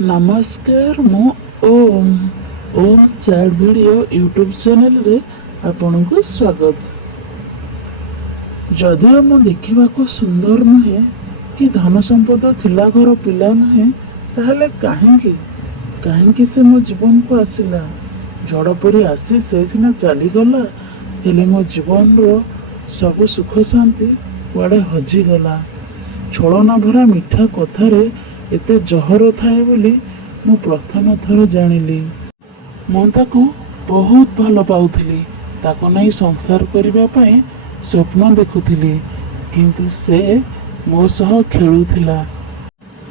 नमस्कार मु Om Om sad video YouTube channel रे आपनकु स्वागत। जदिओ मु देखा सुंदर नुहे कि धन संपद थिला घर पिला नुहे ताहले कहीं से मो जीवन को आसिला झड़ परी आसी से सिना चली गला हेले मो जीवन रो सब सुख शांति कुआड़े हजिगला। छलना भरा मिठा कथारे एते जहर थाए बोली मु प्रथम थर जानिली। मु ताकू बहुत भल पाउथिली, ताकू नहीं संसार करबा पई स्वप्न देखुथिली, किंतु से मो सह खेलुथिला।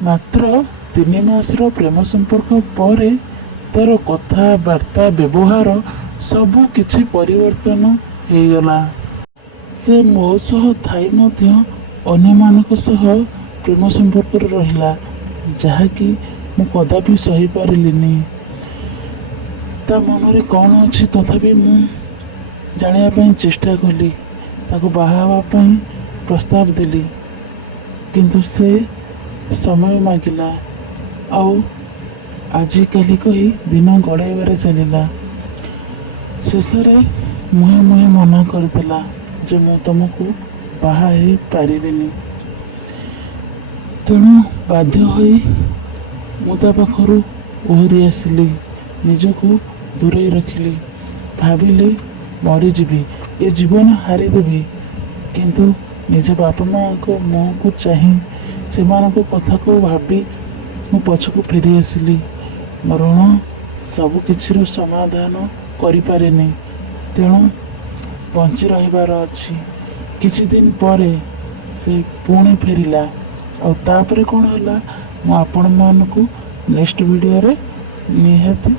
मात्र 3 मासर प्रेम संपर्क परे तार कथा वार्ता व्यवहार सबु किछि परिवर्तन हो गला। से मो सह थाई मध्य अन्य मानक सह प्रेम संपर्क रहिला, जहाँकि मु कदापि सही पारिलिनी। ता मनरे कौन अच्छी तथापि मु जानिया चेष्टा कली, ताको बाहा हवा पई प्रस्ताव देली, किंतु से समय मागिला आउ आजी काली कही दिन गड़ाइबारे चलिला। शेषरे मुहे मुहे मना करदेला जे मु तुमको बाहा हो पारिबिनी। तेणु बाध्य होई मु ता पाखरु ओहरी आसिली, निजको दूरे रखिली। भाविली मरीजी, ये जीवन हारिदेवी, किंतु निज बापा माँ को मुँह को चाह से कथा को भावी मु पछको फेरी आसिली। मरण सबकिछिर समाधान करिपारेनी, तेणु बंची रहिबार अछि। किछि दिन परे से पुणी फेरिला। और तापर कौन है मु आपण मानकु नेक्स्ट वीडियो रे निहाती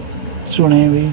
सुनेबी।